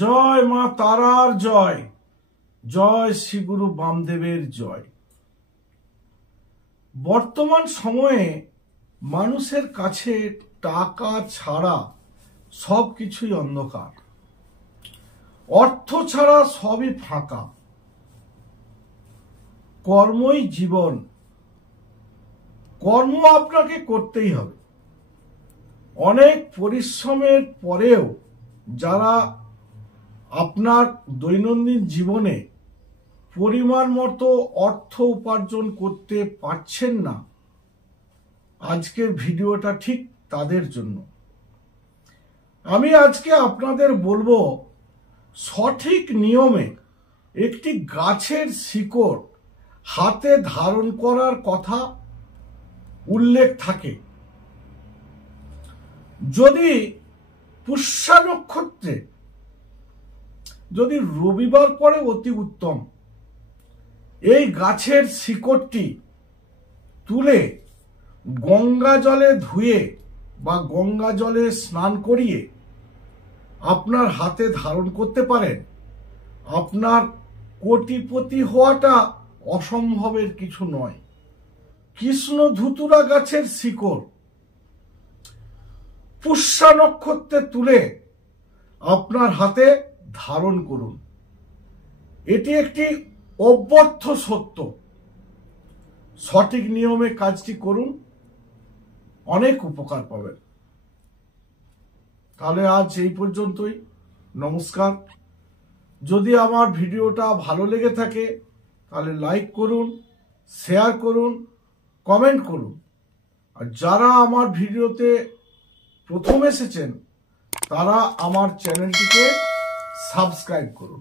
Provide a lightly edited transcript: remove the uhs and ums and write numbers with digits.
জয় মা তারার জয়, জয় শ্রী গুরু বামদেবের জয়। বর্তমান সময়ে মানুষের কাছে টাকা ছাড়া সবকিছুই অন্ধকার, অর্থ ছাড়া সবই ফাঁকা। কর্মই জীবন, কর্ম আপনাকে করতেই হবে। অনেক পরিশ্রমের পরেও যারা আপনার দৈনন্দিন জীবনে পরিমাণ মতো অর্থ উপার্জন করতে পারছেন না, আজকের ভিডিওটা ঠিক তাদের জন্য। আমি আজকে আপনাদের বলবো সঠিক নিয়মে একটি গাছের শিকড় হাতে ধারণ করার কথা উল্লেখ থাকে। যদি পুষ্যা নক্ষত্রে, যদি রবিবার পরে অতি উত্তম। এই গাছের শিকড়টি তুলে গঙ্গা জলে ধুয়ে বা গঙ্গা জলে স্নান করিয়ে আপনার হাতে ধারণ করতে পারেন। আপনার কোটিপতি হওয়াটা অসম্ভবের কিছু নয়। কৃষ্ণ ধুতুরা গাছের শিকড় পুষ্যা নক্ষত্রে তুলে আপনার হাতে ধারণ করুন। এটি একটি অব্যর্থ সত্য। সঠিক নিয়মে কাজটি করুন, অনেক উপকার পাবেন। তাহলে আজ এই পর্যন্তই। নমস্কার। যদি আমার ভিডিওটা ভালো লেগে থাকে তাহলে লাইক করুন, শেয়ার করুন, কমেন্ট করুন। আর যারা আমার ভিডিওতে প্রথম এসেছেন তারা আমার চ্যানেলটিকে সাবস্ক্রাইব করুন।